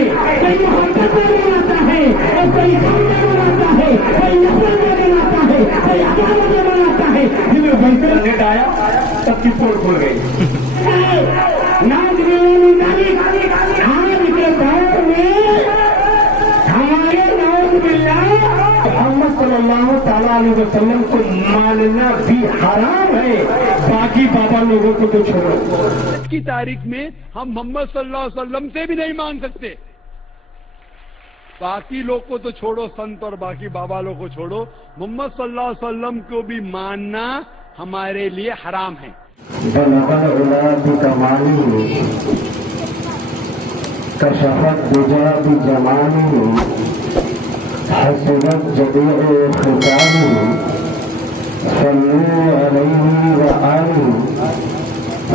ہے، کوئی محبت میں بناتا ہے اور کوئی غم میں بناتا ہے، کوئی نفرت میں بناتا ہے، کوئی عداوت میں بناتا ہے. جنہیں ویسے نیٹ آیا سب کی پوڑ کھل گئی. ناز آج کے دور میں ہمارے نعوذ باللہ محمد صلی اللہ تعالیٰ علیہ وسلم کو ماننا بھی حرام ہے. باقی بابا لوگوں کو تو چھوڑو. آج کی تاریخ میں ہم محمد صلی اللہ علیہ وسلم سے بھی نہیں مان سکتے. باقی لوگ کو تو چھوڑو، سنت اور باقی بابا لوگ کو چھوڑو، محمد صلی اللہ علیہ وسلم کو بھی ماننا ہمارے لیے حرام ہے. بلغ العلا بکمالی کشفت دجا بجمالی حسبت جدیع خصالی صلوا علیہ وآلہ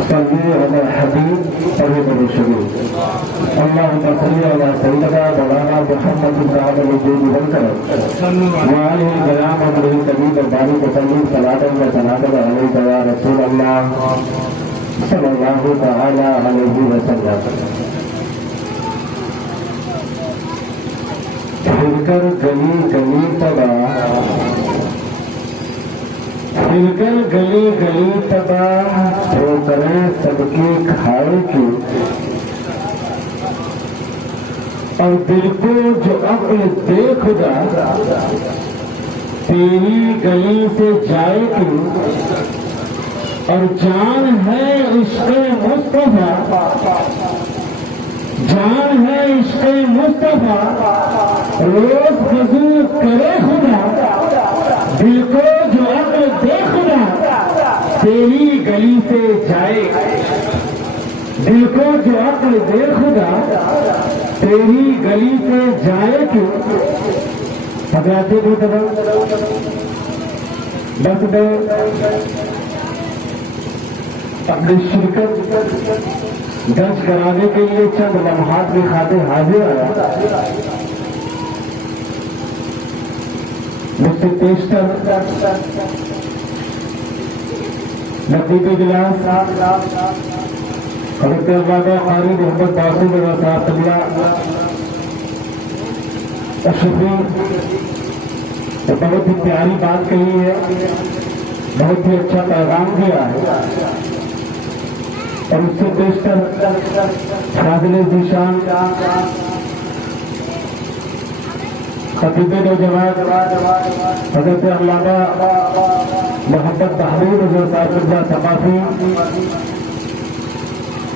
صلوا علی الحبیب اور شریف. اللہم صل علی سیدنا مولانا محمد بن عبد الوجود والکرم وعلى الكلام امره الطبيب البارك وسلم صلاة وسلاما عليك يا رسول الله صلى الله تعالى عليه وسلم. پھر کر گلی گلی تباہ، پھر کر گلی گلی تباہ، ٹھوکریں سب کی کھائے کی، اور دل کو جو عقل دے خدا تیری گلی سے جائے کی، اور جان ہے عشق مصطفیٰ، جان ہے عشق مصطفیٰ، روز وضو کرے خدا، دل کو جو عقل دے خدا تیری گلی سے جائے، دل کو جو عقل دے خدا تیری گلی سے جائے کیوں. حضرات محترم بس میں اپنی شرکت درج کرانے کے لیے چند لمحات کی خاطر حاضر آیا. مجھ سے پیشتر نقیب اجلاس حضرت علامہ قاری محمد باسط رضا صاحب قبلہ تشریف بہت ہی پیاری بات کہی ہے، بہت ہی اچھا پیغام دیا ہے. اور اس سے بیشتر فاضل ذیشان خطیب نوجوان حضرت علامہ محمد محمود رضا صاحب قبلہ ثقافی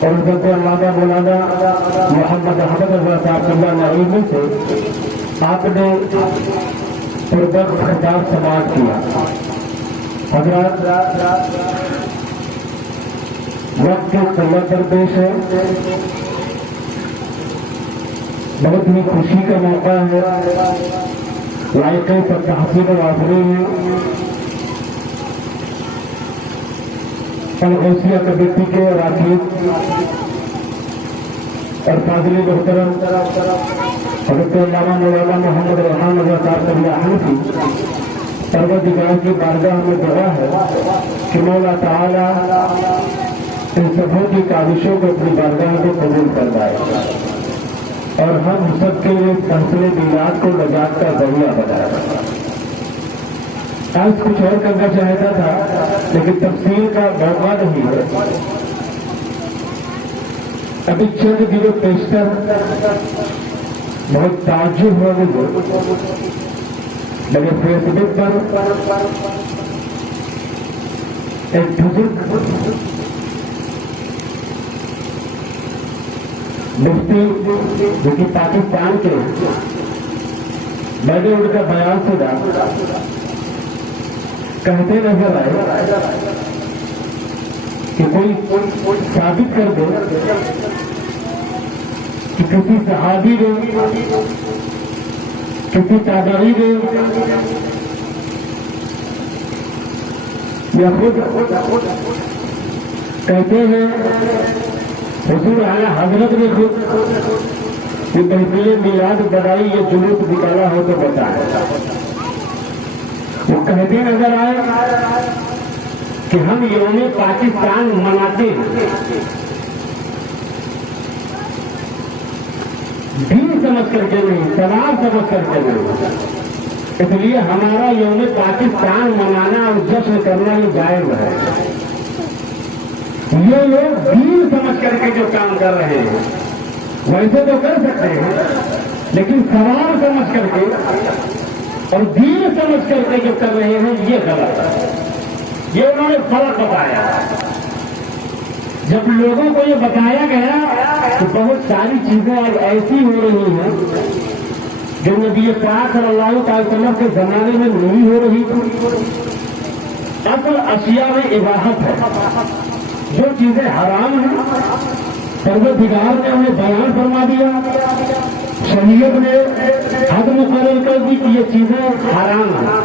اور حضرت علامہ مولانا محمد احمد رضا صاحب قبلہ نعیمی سے آپ نے پربت خطاب سماعت کیا. حضرات وقت کی قلت درپیش ہے، بہت ہی خوشی کا موقع ہے، لائق سب تحسین و آفری ہے. غوثیہ کمیٹی کے اراکین اور فاضل محترم حضرت علامہ مولانا محمد ریحان رضا صاحب قبلہ حنفی، پروردگار کی بارگاہ میں دعا ہے کہ مولا تعالی ان سبوں کی کاوشوں کو اپنی بارگاہ میں قبول کروائے اور ہم سب کے لیے فیصلے میلاد کو نجات کا ذریعہ بنائے. آج کچھ اور کرنا چاہتا تھا لیکن تفصیل کا موقع نہیں ہے. ابھی چند دنوں پیشتر بہت تعجب ہوا مجھے، میرے فیس بک پر ایک بزرگ مفتی جو کہ پاکستان کے، میں نے ان کا بیان سنا، کہتے نظر آئے کہ کوئی ثابت کر دے کہ کسی صحابی نے، کسی تابعی نے یا خود کہتے ہیں حضور اعلی حضرت نے خود یہ محفل میلاد بنائی، یہ جلوس نکالا ہو تو بتائے. وہ کہتے نظر آئے کہ ہم یوم پاکستان مناتے ہیں. دین سمجھ کر کے نہیں، ثواب سمجھ کر کے نہیں. اس لیے ہمارا یوم پاکستان منانا اور جشن کرنا یہ جائز ہے. یہ لوگ دین سمجھ کر کے جو کام کر رہے ہیں ویسے تو کر سکتے ہیں، لیکن ثواب سمجھ کر کے اور دین سمجھ کر کے جو کر رہے ہیں یہ غلط ہے. یہ انہوں نے فرق بتایا. جب لوگوں کو یہ بتایا گیا کہ بہت ساری چیزیں اب ایسی ہو رہی ہیں جو نبی پاک صلی اللہ علیہ وسلم کے زمانے میں نہیں ہو رہی تھی. اصل اشیاء میں اباحت ہے. جو چیزیں حرام ہیں پروردگار نے انہیں بیان فرما دیا، شریعت نے حد مقرر کر دی کہ یہ چیزیں حرام ہیں،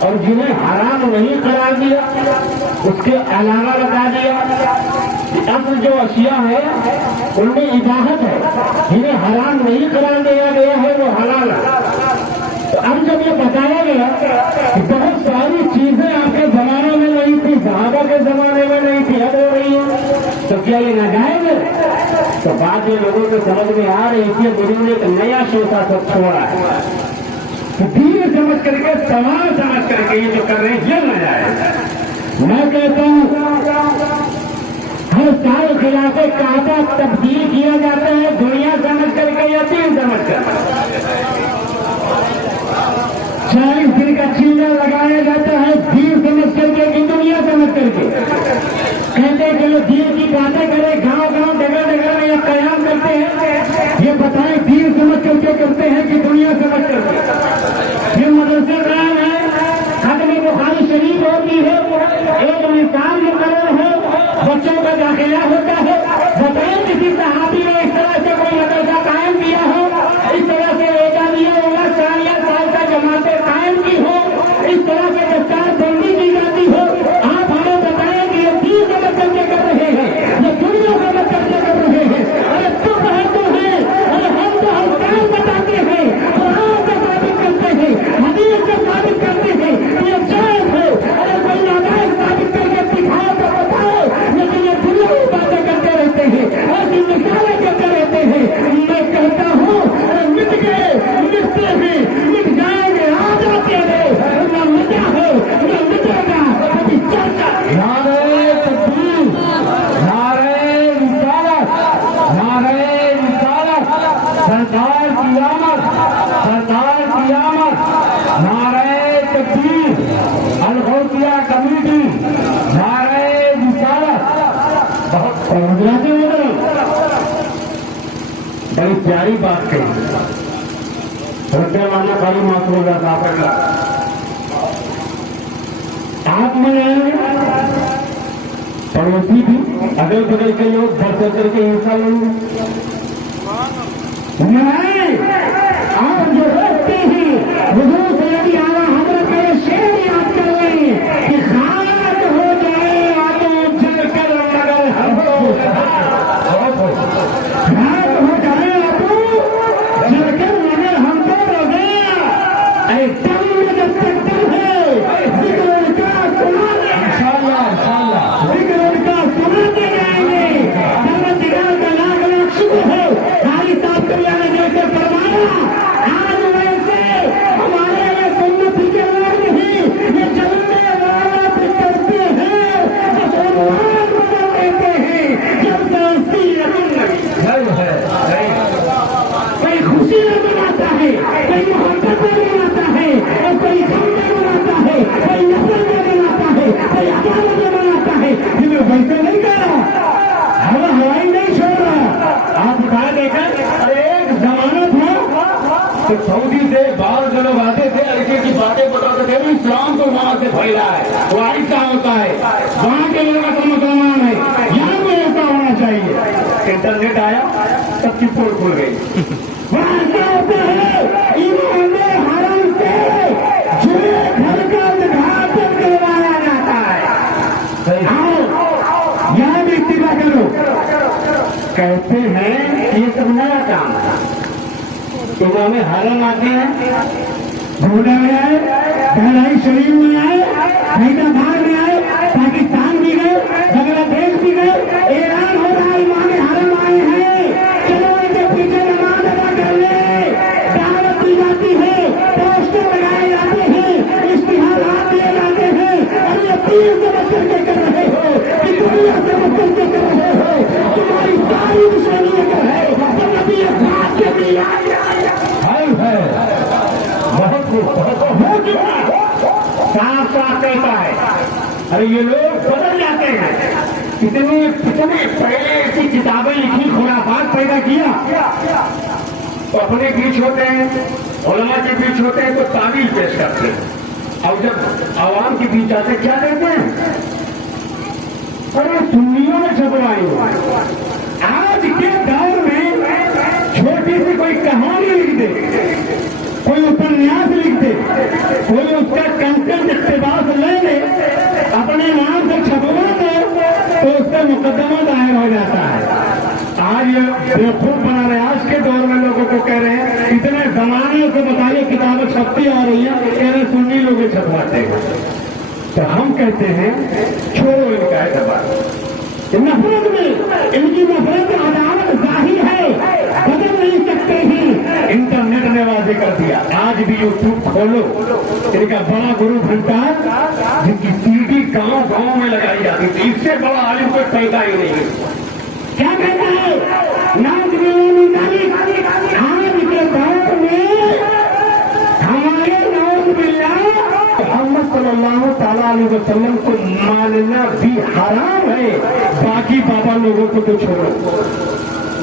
اور جنہیں حرام نہیں قرار دیا اس کے علاوہ بتا دیا کہ اصل جو اشیاء ہے ان میں اباحت ہے، جنہیں حرام نہیں قرار دیا گیا ہے وہ حلال ہے. تو اب جب یہ بتایا گیا کہ بہت ساری چیزیں آپ کے زمانے میں نہیں تھی، صحابہ کے زمانے میں نہیں تھی، اب ہو رہی ہیں، تو کیا یہ ناجائز ہے؟ تو بعد میں لوگوں کو سمجھ میں آ رہی تھی انہوں نے ایک نیا شوشا سب چھوڑا ہے. دین سمجھ کر کے سوال سمجھ کر کے یہ جو کر رہے ہیں یہ ناجائز ہے. میں کہتا ہوں ہر سال خلاف کعبہ تبدیل کیا جاتا ہے دنیا سمجھ کر کے یا دین سمجھ کر. 40 دن کا چیلا لگایا جاتا ہے دین سمجھ کر کے کہ دنیا سمجھ کر کے. کہتے ہیں کہ وہ دین کی باتیں کرے، گاؤں گاؤں جگہ جگہ میں یہ قیام کرتے ہیں، یہ بتائیں دین سمجھ کر کے کرتے ہیں کہ دنیا سمجھ کر کے. یہ مدرسے قائم ہے، ختم بخاری شریف ہوتی ہے، ایک نصاب مقرر ہے، بچوں کا داخلہ ہوتا ہے. بتائیں کسی صحابی نے اس طرح سے کوئی مدرسہ قائم کیا ہو، اس طرح سے اعدادیہ ہوگا 4 سال کا جماعتیں قائم کی ہو، اس طرح سے دستار بندی کی جاتی ہو. آپ ہمیں بتائیں کہ یہ دین سمجھ کر کے کر رہے ہیں، یہ دنیا سمجھ کر کے کر رہے ہیں. ارے تم ہے تو ہے، ارے ہم تو ہر کام بتاتے ہیں، قرآن کا ثابت کرتے ہیں، حدیث کا ثابت کرتے ہیں یہ جائز ہے. ارے کوئی ناجائز ثابت کر کے دکھاؤ تو بتاؤ، لیکن یہ دنیا کی باتیں کرتے رہتے ہیں، ایسی مثالیں کرتے رہتے ہیں. میں کہتا ہوں ارے مٹ گئے، مٹتے ہیں، مٹ جائیں گے، آ جاتے ہیں، نہ مٹا ہے نہ مٹے گا. ابھی چرچا نعرہ تکبیر، نعرہ رسالت، نعرہ رسالت، سرکار کی آمد، سرکار کی آمد، نعرہ تکبیر، الغوثیہ کمیٹی، نعرہ رسالت. بہت حضرات محترم بڑی پیاری بات کہی رضی اللہ خالی معصوم اللہ صاحب کا. آپ میں پڑوسی بھی اگل بگل کے لوگ بڑھ چڑھ کر کے حصہ لیں. آپ جو رکھتے ہیں حضور سے نبی اعلیٰ حضرت کا یہ شعر یاد کر لیں کہ خاک ہو جائے آدم جل کر مگر خاک ہو جائے آدم جل کر مگر ہم کو رو گیا. اے دم میں جب تک دم ہے ذکر ان کا سنانے ذکر ان کا سناتے جائیں گے. پروردگار کا لاکھ لاکھ شکر ہے ہماری صاحب کریا نے جیسے فرمایا آج ویسے ہمارے یہ سنت کے لوگ نہیں، یہ چلنے والا بھی کرتے ہیں، بس عنوان بدل دیتے ہیں. جب سانسی کوئی خوشی میں مناتا ہے، کوئی محبت میں مناتا ہے، اور کوئی غم میں مناتا ہے، کوئی نفرت میں مناتا ہے، کوئی عدالت میں مناتا ہے. جنہیں ویسے نہیں کہہ رہا، ہوا ہوائی نہیں چھوڑ رہا. آپ اٹھا دیکھا ایک زمانہ تھا کہ سعودی سے بعض لوگ آتے تھے، لڑکے کی باتیں بتاتے تھے اسلام تو وہاں سے پھیلا ہے، وہ ایسا ہوتا ہے، وہاں کے لوگ تو مسلمان ہے، یہاں بھی ایسا ہونا چاہیے. انٹرنیٹ آیا سب کی پول کھل گئی. وہاں ایسا ہوتا ہے ایمان حرم سے جڑے گھر کا ادھاٹن کروایا جاتا ہے. آؤ یہاں بھی اتباع کرو. کہتے ہیں یہ سب نیا کام ہے. امام حرم آتے ہیں، گھوڑا میں آئے، بہرائی شریف میں آئے، حیدرآباد میں آئے، پاکستان بھی گئے، بنگلہ دیش بھی گئے. اعلان ہو رہا ہے امام حرم آئے ہیں، چلو ان کے پیچھے نماز ادا بنتا ہے. ارے یہ لوگ بدل جاتے ہیں. اتنے پہلے ایسی کتابیں لکھی, خرافات پیدا کیا, اپنے بیچ ہوتے ہیں, علماء کے بیچ ہوتے ہیں تو تعویل پیش کرتے ہیں, اور جب عوام کے بیچ آتے کیا دیتے ہیں؟ ارے سنیوں نے چھپوائی. آج کے دور میں چھوٹی سی کوئی کہانی لکھ دے, کوئی اپنیاس لکھ دے, کوئی اس کا کنٹینٹ اقتباس لے لے, اپنے نام سے چھپوا دے تو اس کا مقدمہ دائر ہو جاتا ہے. آج بیوقوف بنا رہے ہیں. آج کے دور میں لوگوں کو کہہ رہے ہیں اتنے زمانے سے بتائیے کتابیں چھپتی آ رہی ہیں, کہہ رہے سنی لوگ چھپواتے ہیں. تو ہم کہتے ہیں چھوڑو ان کا اعتبار. نفرت میں ان کی نفرت عدالت ظاہر ہے, بدل نہیں سکتے ہیں. انٹرنیٹ نے واضح کر دیا. آج بھی یوٹیوب کھولو, ان کا بڑا گرو گھنٹار جن کی سی ڈی گاؤں گاؤں میں لگائی جاتی تھی, اس سے بڑا عالم کوئی پیدا ہی نہیں. کیا کہتا ہے ناز آج کے دور میں ہمارے ناز باللہ محمد صلی اللہ تعالیٰ علیہ وسلم کو ماننا بھی حرام ہے, باقی بابا لوگوں کو تو چھوڑو.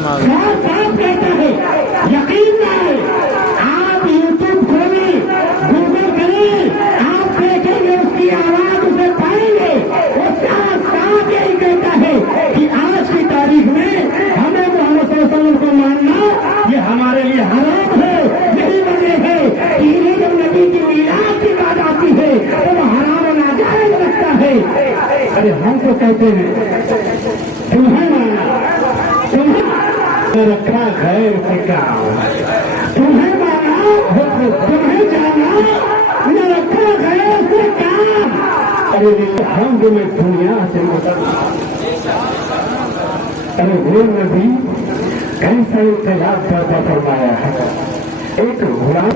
صاف صاف کہتا ہے, یقین نہ ہے. آپ یوٹیوب کھولیں, گوگل کریں, آپ دیکھیں گے اس کی آواز اسے پائیں گے. وہ صاف صاف یہی کہتا ہے کہ آج کی تاریخ میں ہمیں محمد صلی اللہ علیہ وسلم کو ماننا یہ ہمارے لیے حرام ہے. یہی وجہ ہے کہ انہیں جب نبی کی میلاد کی بات آتی ہے تو وہ حرام و ناجائز لگتا ہے. ارے ہم تو کہتے ہیں تمہیں مانا, تمہیں رکھا غیر سے کام, تمہیں مانا تمہیں جانا نہ رکھا غیر سے کام. ارے ہم میں دنیا سے ارے وہ نبی کیسا انقلاب پیدا فرمایا ہے. ایک غلام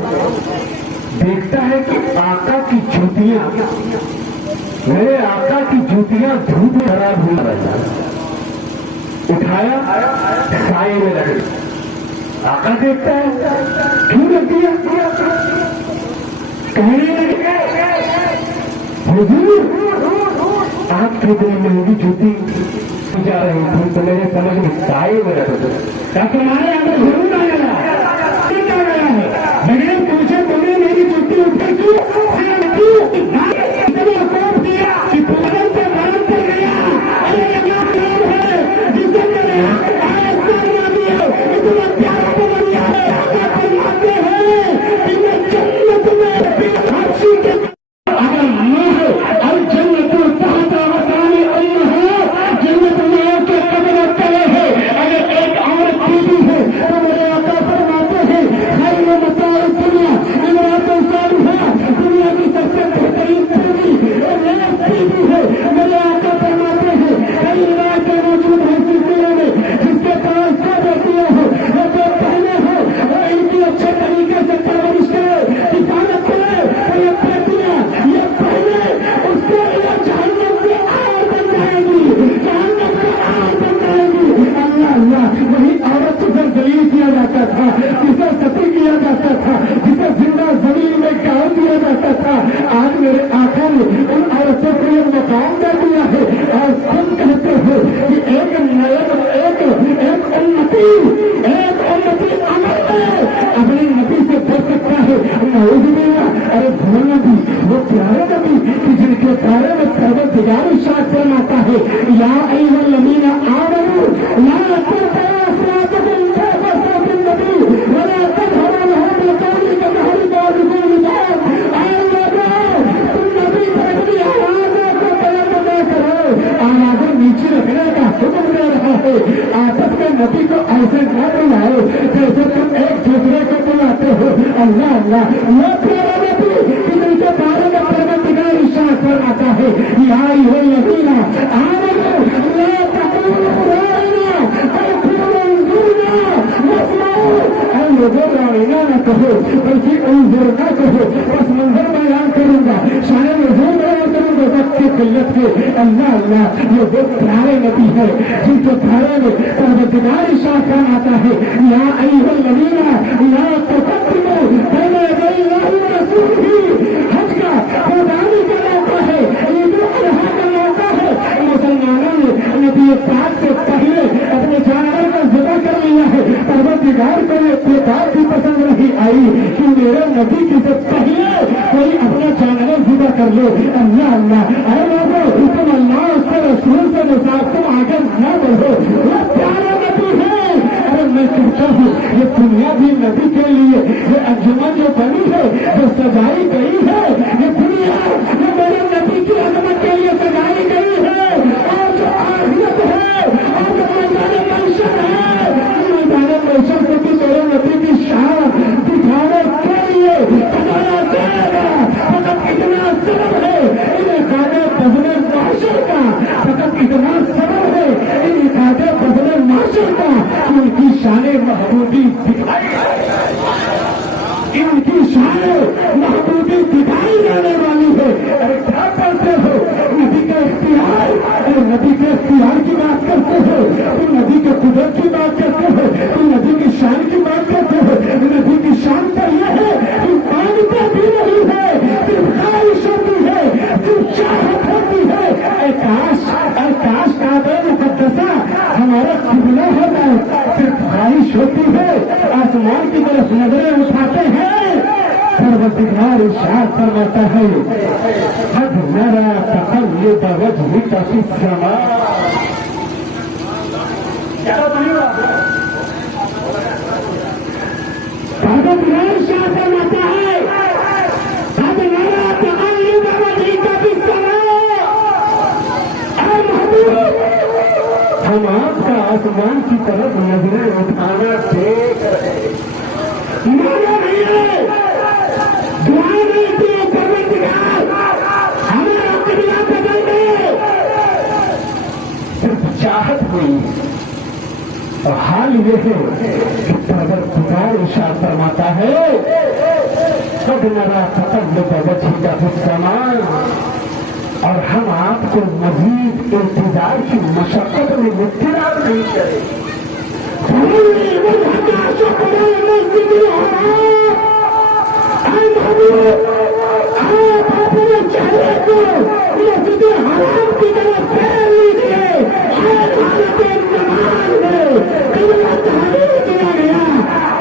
دیکھتا ہے کہ آقا کی جوتیاں, میرے آقا کی جوتیاں دھوپ میں خراب ہوئی رہا, اٹھایا سائے میں لگے. آقا دیکھتا ہے کیوں لگتی ہے, کہنے لگے حضور آپ کی اتنی مہنگی جوتی جا رہی تھی تو میرے سمجھ میں سائے میں رکھ تمہارے اندر ضرور آ گیا ہے. بغیر پوچھے تمہیں میری جوتی اٹھے کیوں حج کا قربانی کا موقع ہے. کوئی اتفاق بھی پسند نہیں آئی کہ میرے نبی کی سے پہلے کوئی اپنا جانور ذبح کر لو. اللہ اللہ اے لوگوں تم اللہ اس کے رسول سے نصاب تم آگے نہ بڑھو. یہ پیارا نبی ہے. ارے میں کہتا ہوں یہ دنیا بھی نبی کے لیے یہ انجمن جو بنی ہے جو سجائی گئی ہے یہ دنیا یہ میرے نبی کی عظمت کے لیے سجائی گئی ہے. اور جو آخرت ہے اور جو میدان محشر ہے میدان محشر سے بھی میرے نبی کی شان دکھانے کے لیے سجایا جائے گا. فقط اتنا سبب ہے انہیں کھانے بدلے معاشر کا. فقط اتنا سبب ہے انہیں کھانے بدلے معاشر کا کہ ان کی شان محبوبی دکھائی ان کی شان محبوبی دکھائی جانے والی ہے. ارے کیا کرتے ہو نبی کا اختیار. ارے نبی کے اختیار کی بات کرتے ہو تم نبی کے قدرت کی بات کرتے ہو تم نبی کی شان کی بات کرتے ہو. نبی کی شان کا یہ ہے کہ مانگتے بھی نہیں ہے صرف خواہش ہوتی ہے صرف چاہت ہوتی ہے. اے کاش کعبہ مقدسہ ہمارا قبلہ ہوتا ہے. صرف خواہش ہوتی ہے آسمان کی طرف نظریں اٹھاتے ہیں پروردگار ارشاد فرماتا ہے قد نرى تقلب وجهك في السماء. پروردگار ارشاد فرماتا ہے قد نرى تقلب وجهك في السماء. اے محبوب ہم آپ کا آسمان کی طرف نظریں اٹھانا دیکھ رہے ہیں. دعا نہیں تھی پروردگار ہمارا قبلہ بدل دے. صرف چاہت ہوئی اور حال یہ ہے کہ پروردگار ارشاد فرماتا ہے قد نرى تقلب وجهك في السماء. اور ہم آپ کو مزید انتظار کی مشقت میں مبتلا نہیں کریں. آپ اپنے چہرے کو مسجد حرام کی طرف پھیر لیجیے. قبلہ تحریر کیا گیا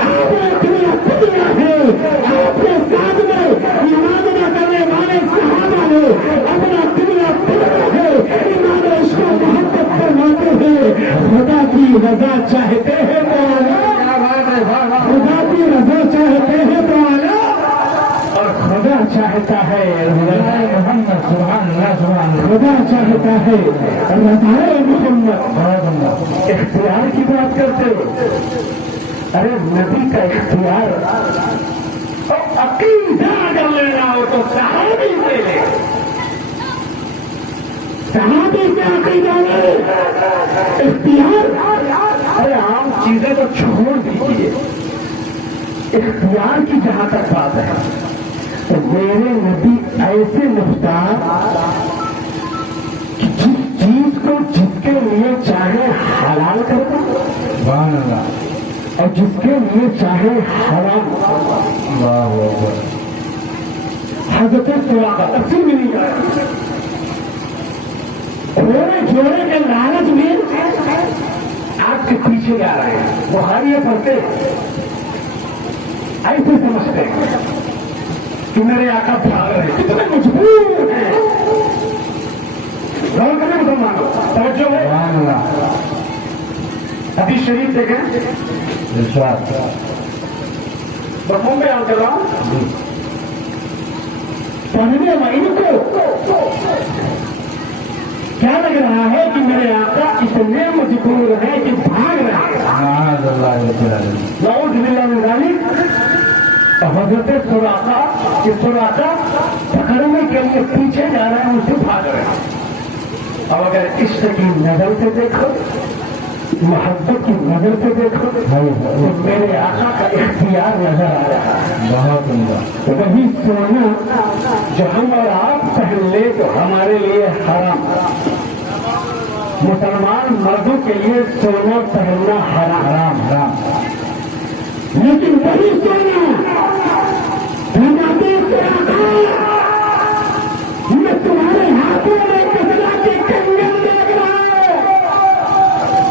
آپ نے قبلہ بدلا ہے. آپ کے ساتھ میں نماز نہ کرنے والے صحابہ نے اپنا قبلہ بدلا ہے. ایمان عشق و محبت فرماتے ہیں خدا کی رضا چاہتے ہیں تو خدا کی رضا چاہتے ہیں تو اور خدا چاہتا ہے محمد سبحان اللہ سبحان اللہ. خدا چاہتا ہے رضائے محمد. اختیار کی بات کرتے ارے نبی کا اختیار عقیدہ اگر لینا ہو تو صحابی سے لے. صحابی سے عقیدہ لے. اختیار ارے عام چیزیں تو چھوڑ دیجیے. اختیار کی جہاں تک بات ہے تو میرے نبی ایسے مختار کہ جس چیز کو جس کے لیے چاہے حلال کرتا اور جس کے لیے چاہے حرام. حضرت سراقہ تفصیل میں نہیں آیا. تھوڑے جوڑے کے لالچ میں آپ کے پیچھے جا رہے ہیں. بخاری پڑھتے ایسے سمجھتے ہیں کہ میرے آقا بھاگ رہے ہیں کتنے مجبور ہیں. غور کریں مسلمانوں توجہ ہے. حدیث شریف دیکھیں بخوں میں آن کر رہا ہوں پڑھنے والے کو کیا لگ رہا ہے کہ میرے آقا اتنے مجبور ہیں کہ بھاگ رہے ہیں. نعوذ باللہ من ذالک. حضرت سراقہ پکڑنے کے لیے پیچھے جا رہے ہیں اسے بھاگ رہے ہیں. اب اگر عشق کی نظر سے دیکھو محبت کی نظر سے دیکھو تو میرے آقا کا اختیار نظر آ رہا ہے. بہت وہی سونا جو ہم اور آپ پہن لے تو ہمارے لیے حرام. مسلمان مردوں کے لیے سونا پہننا حرام. لیکن وہی سونا میں تمہارے ہاتھوں میں کسلا کے کنگن دیکھ رہا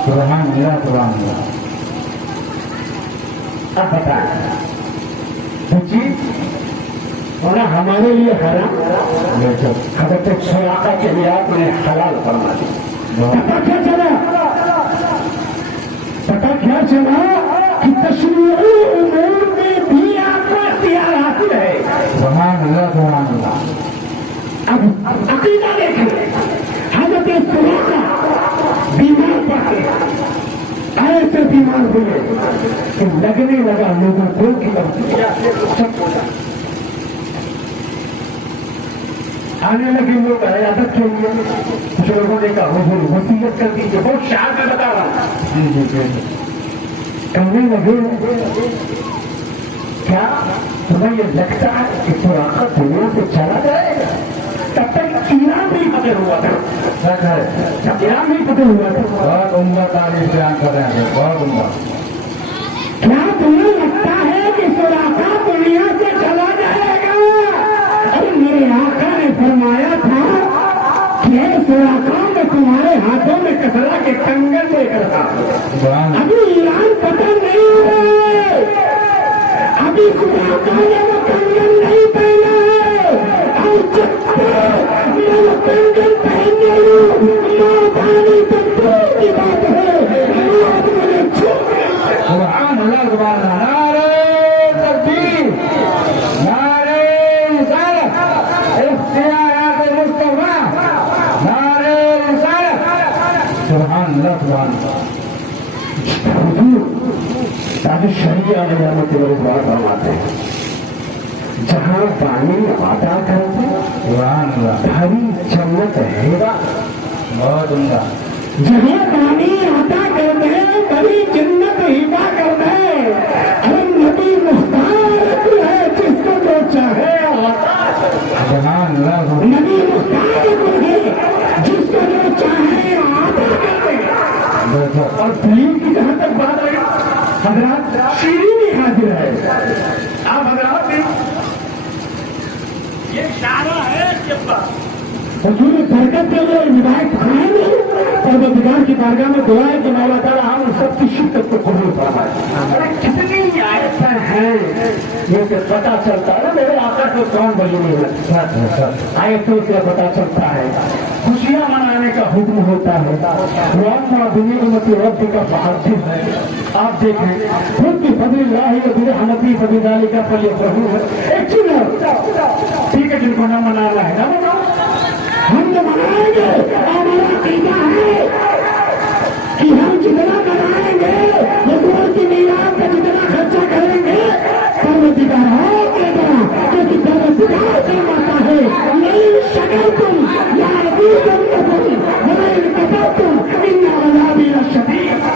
ہوں. اب بتائیں چیز ہونا ہمارے لیے حرام حضرت سراقہ کے لیے آپ نے حلال فرما دی. پتا کیا چلا کہ تشریعی امور میں بھی آپ کو اختیار حاصل ہے. سبحان اللہ سبحان اللہ. اب عقیدہ دیکھیں حضرت سراقہ بیمار پڑتے ایسے بیمار ہوئے کہ لگنے لگا لوگوں کو کہ آنے لگے لوگ عیادت کے لیے. کچھ لوگوں نے کہا حضور وصیت کر دیجیے. بہت شعر میں بتا رہا ہوں. کہنے لگے کیا تمہیں یہ لگتا ہے کہ سراقہ دنیا سے چلا جائے گا؟ تب تک ایران نہیں فتح ہوا تھا. سچ ہے. جب ایران نہیں فتح ہوا تھا بہت عمدہ تعریف بیان کر رہے ہیں. بہت عمدہ. کیا تمہیں لگتا ہے کہ سراقہ دنیا سے چلا جائے گا؟ ارے میرے آقا نے فرمایا تھا کہ سراقہ میں تمہارے ہاتھوں میں کسرا کے کنگن دے کر تھا. ابھی ایران فتح نہیں ہوئے. ابھی سراقہ نے وہ کنگن نہیں پہنا ہے. اور جب میں وہ کنگن پہن گئی کی بات ہے. مجھے سبحان اللہ سبحان اللہ. نعرہ تکبیر، نعرہ رسالت، اختیارات مصطفیٰ، نعرہ رسالت. سبحان اللہ سبحان اللہ. حضور تاج شریعہ میں رحمت اللہ بات فرماتے ہیں جہاں پانی عطا کرتے سبحان اللہ. بھری جنت ہے. بہت عمدہ. جہاں پانی عطا کرتے بھری جنت ہبا کرتے. ارے نبی مختار ہے جس کو جو چاہے عطا. سبحان اللہ. نبی مختار ہے جس کو جو چاہے عطا کرتے. اور دلیل کی جہاں تک بات ہے حضرات شیریں بھی حاضر ہے. آپ حضرات بھی یہ اشارہ ہے حضور برکت کے لیے ہدایت کھائیں گے. پروردگار کی بارگاہ میں دعا ہے کہ مولا تعالیٰ ہم سب کی شدت کو قبول فرمائے. کتنی آیتیں ہیں یہ کہ پتا چلتا ہے میرے آقا کو کون بلی نہیں لگتا. آیتوں سے پتا چلتا ہے خوشیاں منانے کا حکم ہوتا ہے. نعمت رب کا فحدث ہے. آپ دیکھیں خود کی فضل اللہ برحمتی فبذلک کا فلیفرحوا ہے. ایک چیز ٹھیک ہے جن کو نہ منانا ہے نہ مناؤ. ہم تو منائیں گے. ہمارا عقیدہ ہے کہ ہم جتنا منائیں گے حضور کی میلاد کا جتنا خرچہ کریں گے پروردگار کے طرح کیونکہ پروردگار فرماتا ہے لئن شکرتم لأزیدنکم ولئن کفرتم ان عذابی لشدید.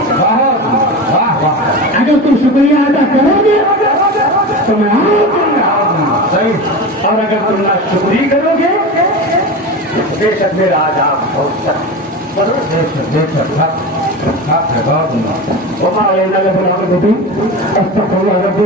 اگر تم شکریہ ادا کرو گے تو میں اور دوں گا. صحیح. اور اگر تم نہ شکری کرو گے بے شک میرا عذاب بہت سخت. بہت عمدہ. وما علينا إلا البلاغ المبين. استغفر الله ربي